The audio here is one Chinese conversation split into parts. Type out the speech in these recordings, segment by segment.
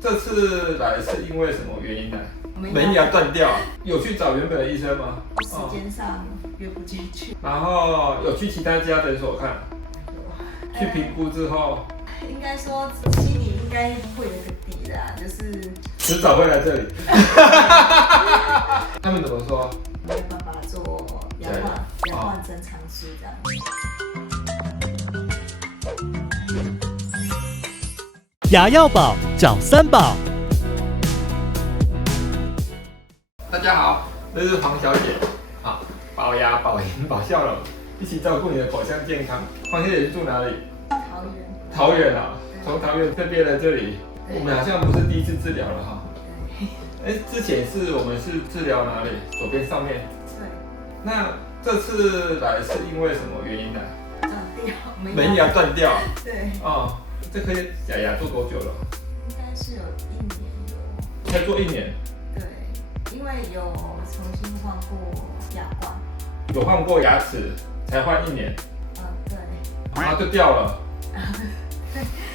这次来是因为什么原因来？门牙断掉，有去找原本的医生吗？时间上约不进去。然后有去其他家诊所看，去评估之后，应该说心里应该会有个底啦，就是迟早会来这里。他们怎么说？没有办法做牙冠增长术这样。牙药宝找三宝。大家好，这是黄小姐啊，保牙、保颜、保笑容，一起照顾你的口腔健康。黄小姐是住哪里？桃园。桃园啊，从桃园特别来这里。我们好像不是第一次治疗了哈。之前我们是治疗哪里？左边上面。对。那这次来是因为什么原因来？断掉。门牙断掉。对。哦，这颗假牙做多久了？应该是有1年有。才做1年。对，因为有重新换过牙冠。有换过牙齿才换1年。对。然后就掉了。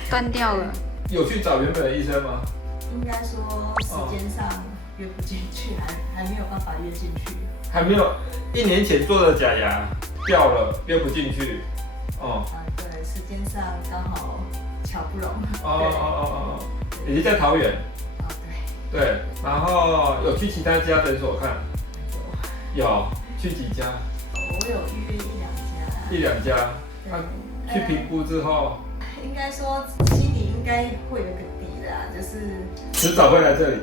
断掉了。有去找原本的医生吗？应该说时间上约不进去，还没有办法约进去。还没有，1年前做的假牙掉了，约不进去。对，时间上刚好巧不拢。也是在桃园。对。对，然后有去其他家诊所看？有。去几家？我有预约1-2家。1-2家。去评估之后，应该说心里应该会有个底啦，就是迟早会来这里。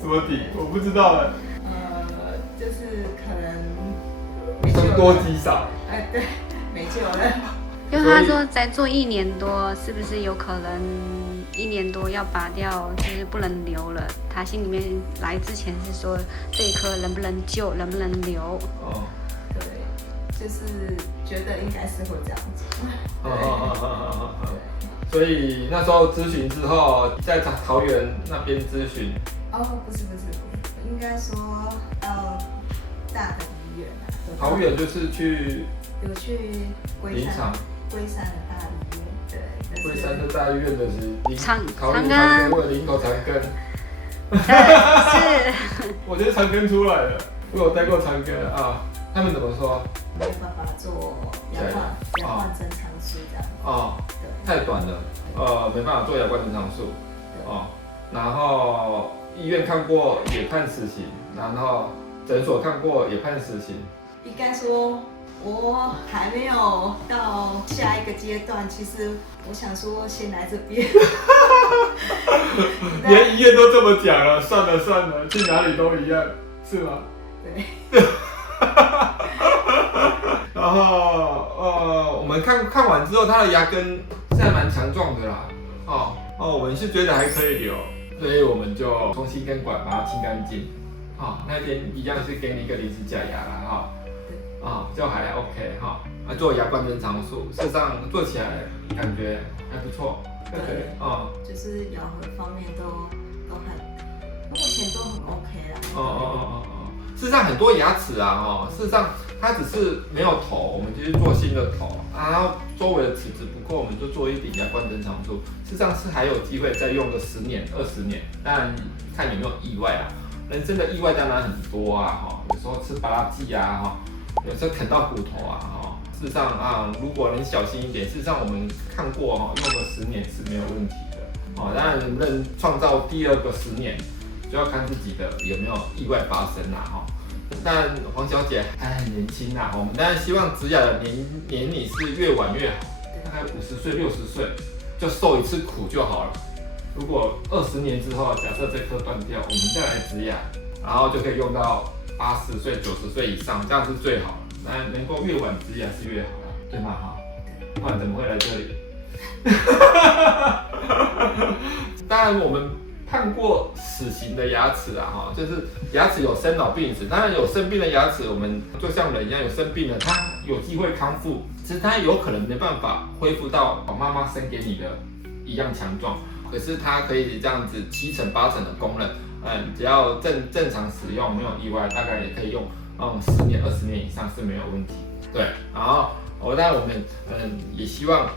什么底？我不知道了。就是可能僧多粥少。对，没救了。因为他说再做1年多，是不是有可能1年多要拔掉，就是不能留了？他心里面来之前是说这一颗能不能救，能不能留？对，就是觉得应该是会这样子。所以那时候咨询之后，在桃园那边咨询。不是，应该说到大的医院啊。桃园就是去。有去龟山的大医院，对。龟山的大医院的是长庚，或者林口长庚。是。我觉得长庚出来了，我有待过长庚啊。他们怎么说？没有办法做牙冠增长术这样。太短了，没办法做牙冠增长术。然后医院看过也判死刑，然后诊所看过也判死刑。应该说。我还没有到下一个阶段，其实我想说先来这边。连医院都这么讲了，算了，去哪里都一样，是吗？对。然后我们看完之后，他的牙根现在蛮强壮的啦。我们是觉得还可以留，所以我们就重新根管把它清干净。那天一样是给你一个临时假牙啦。就还 OK 哈，做牙冠增长术，事实上做起来感觉还不错，对，就是咬合方面都目前都很 OK 啦。事实上很多牙齿啊，事实上它只是没有头，我们就去做新的头，然后周围的齿质不够，我们就做一顶牙冠增长术，事实上是还有机会再用个10年、20年，当然看有没有意外啊，人生的意外当然很多啊，有时候吃拔蜡剂啊，有时候啃到骨头啊，事实上如果你小心一点，事实上我们看过用个10年是没有问题的，当然能不能创造第2个10年，就要看自己的有没有意外发生啦，但黄小姐还很年轻啦，我们当然希望植牙的年龄是越晚越好，大概50岁、60岁就受一次苦就好了。如果20年之后，假设这颗断掉，我们再来植牙，然后就可以用到80岁、90岁以上，这样是最好的。那能够越晚植牙是越好的，对吗？不然怎么会来这里？当然，我们判过死刑的牙齿啊，就是牙齿有生老病死。当然有生病的牙齿，我们就像人一样，有生病了，它有机会康复，其实它有可能没办法恢复到妈妈生给你的一样强壮，可是它可以这样子7成8成的功能。只要正常使用，没有意外，大概也可以用10年、20年以上是没有问题。对，然后当然我们也希望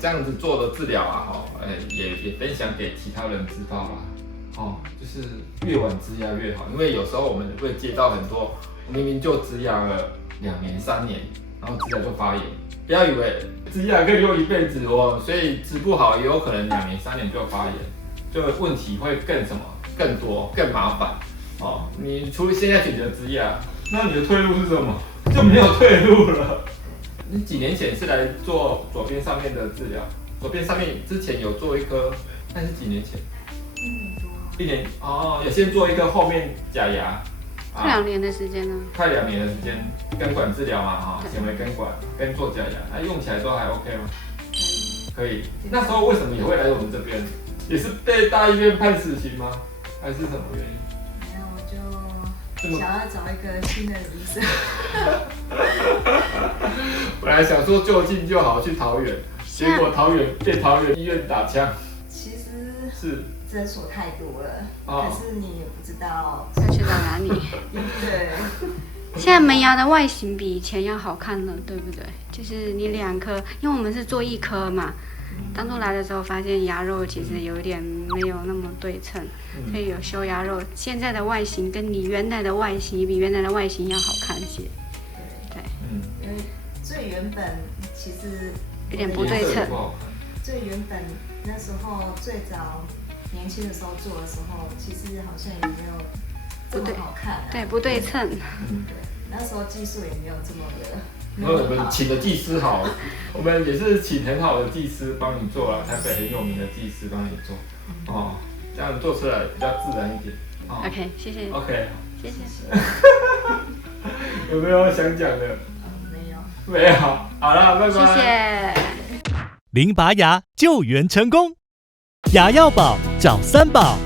这样子做的治疗啊，也分享给其他人知道啦。就是越晚植牙越好，因为有时候我们会接到很多明明就植牙了2年3年，然后植牙就发炎。不要以为植牙可以用一辈子哦，所以植不好也有可能2年3年就发炎，就问题会更多更麻烦。你除了现在选择植牙，那你的退路是什么？就没有退路了。你几年前是来做左边上面的治疗，左边上面之前有做一颗，那是几年前？1年也先做一个后面假牙，快2年的时间呢？快2年的时间，根管治疗嘛，显微根管跟做假牙，用起来都还 OK 吗？可以。那时候为什么也会来我们这边？也是被大医院判死刑吗？还是什么原因？没有，我就想要找一个新的医生。本来想说就近就好，去桃园，结果桃园医院打枪。其实是诊所太多了，可是你也不知道要去到哪里。对。现在门牙的外形比以前要好看了，对不对？就是你2颗，因为我们是做1颗嘛。当初来的时候发现牙肉其实有点没有那么对称，所以有修牙肉。现在的外形跟你原来的外形比原来的外形要好看些。对。因为最原本其实有点不对称。最原本那时候最早年轻的时候做的时候，其实好像也没有这么好看。对，不对称。对，那时候技术也没有这么的。然后我们请的技师好，我们也是请很好的技师帮你做了，台北很有名的技师帮你做，这样做出来比较自然一点。OK， 谢谢。OK， 谢谢。有没有想讲的？没有。没有。好了，拜拜。谢谢。0拔牙救援成功，牙药宝找3宝。